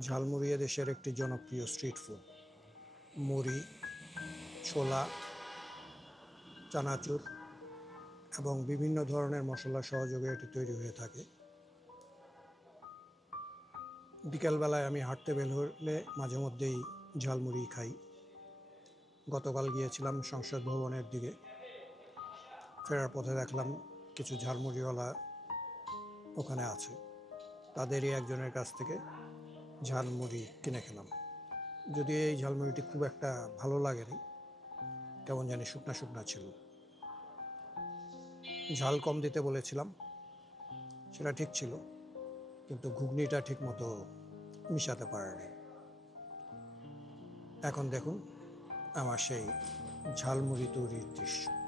ঝালমুড়ি দেশের একটি জনপ্রিয় স্ট্রিট ফুড। মুড়ি, ছোলা, চানাচুর এবং বিভিন্ন ধরনের মশলা সহযোগে এটি তৈরি হয়ে থাকে। বিকেলবেলায় আমি হাঁটতে বের হলে মাঝে মধ্যেই ঝালমুড়ি খাই। গতকাল গিয়েছিলাম সংসদ ভবনের দিকে, ফেরার পথে দেখলাম কিছু ঝালমুড়িওয়ালা ওখানে আছে। তাদেরই একজনের কাছ থেকে ঝালমুড়ি কিনে খেলাম। যদিও এই ঝালমুড়িটি খুব একটা ভালো লাগেনি, কেমন জানি শুকনা শুকনা ছিল। ঝাল কম দিতে বলেছিলাম, সেটা ঠিক ছিল, কিন্তু ঘুগনিটা ঠিক মতো মিশাতে পারেনি। এখন দেখুন আমার সেই ঝালমুড়ি তৈরির দৃশ্য।